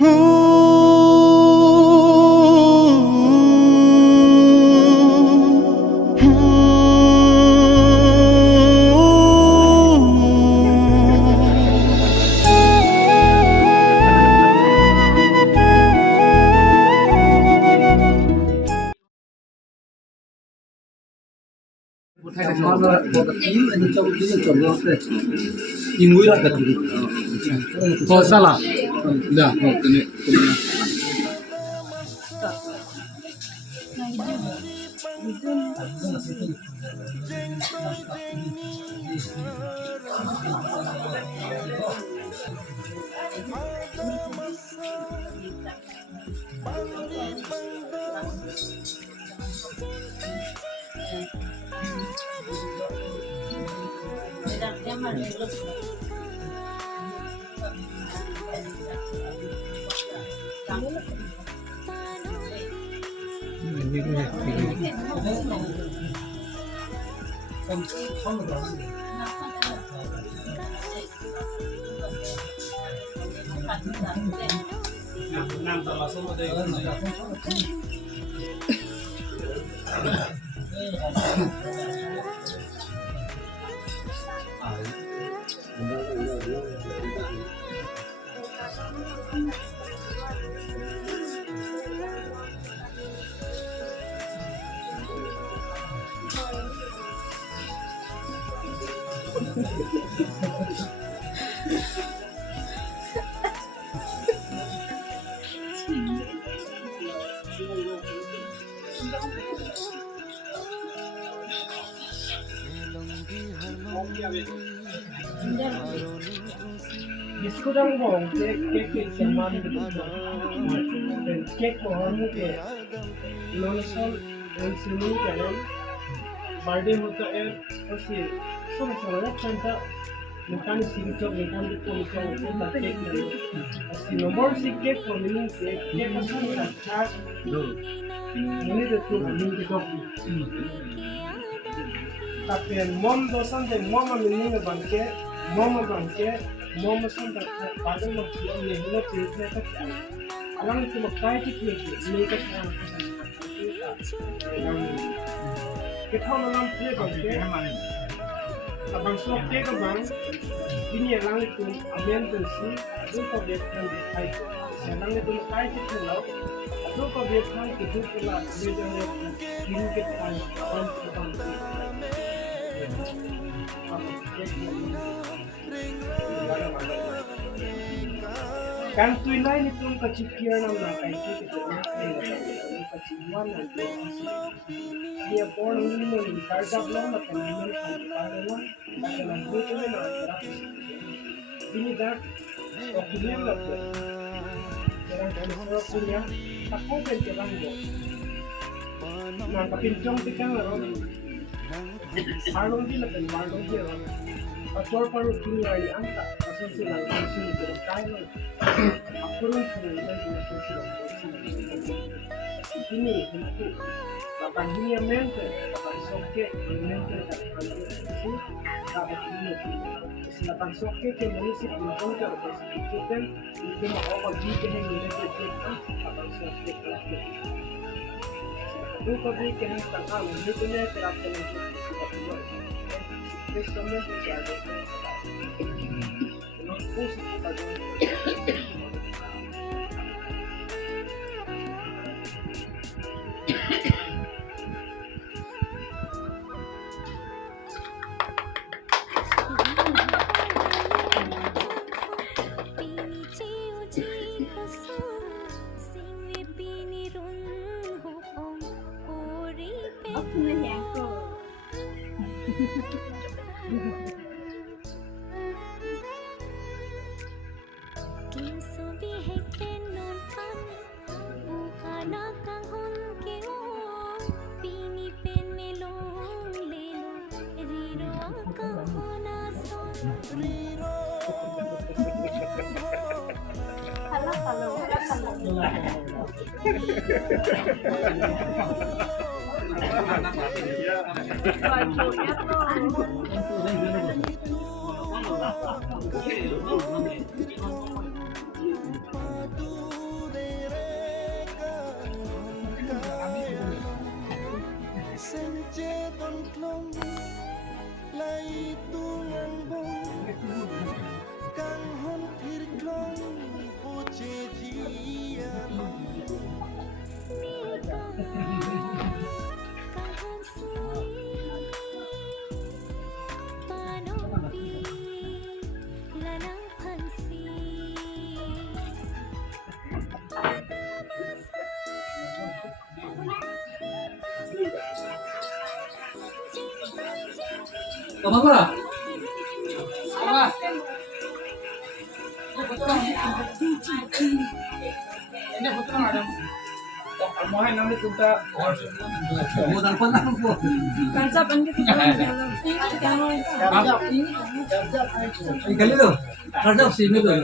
Oh salah, dah. Biscuit cake सामान केक के लोनसल एंसिनी कैलन बर्थडे होता है उसी सब सोना चंटा निकाल सिंचो निकाल को केक उसी नंबर सी केक को मिलिंग केक का chart ini itu miling ke kopi tapi mom dosan de mom miling bangke mom son da padang mo ni hila chise ka alang tu mo kai ki ni ka ke thon lam play bangke abang sok ke ka bang ini alang tu amen tu si tu ko de kan de kai alang tu kai ki lo tu ko de kan ki tu la de de ni ke kan kan tuilai ni tum Kachipi nam na kai ki Kachiwan na dia pon ni no ni karja blom na kan ni kan na ni na ini dah opinion la orang kan punya takut kan jalan go na kapincong tikang ro Karong din natin, Karong din. Pastor paru kini ay anta, pastor sila sila tayo. Ako rin sila na sila. Ini itu, kapag dunia mente, kapag soke, mente kapag si, kapag dunia sila kapag soke ke manisip ng kontra, kasi ikitin, hindi mo ako pag-ibigay ng mente kapag soke kapag tu कभी कहीं तक हम निकले फिर आपको इस समय पे क्या करते हैं लोग पूछ Tama ba? Hindi, buto na madam. Amuhan namin punta. Butan pa na po. Kansap, hindi ko alam. Jab, jab. Jab, jab. Ay, kalilo. Kardap, sino doon?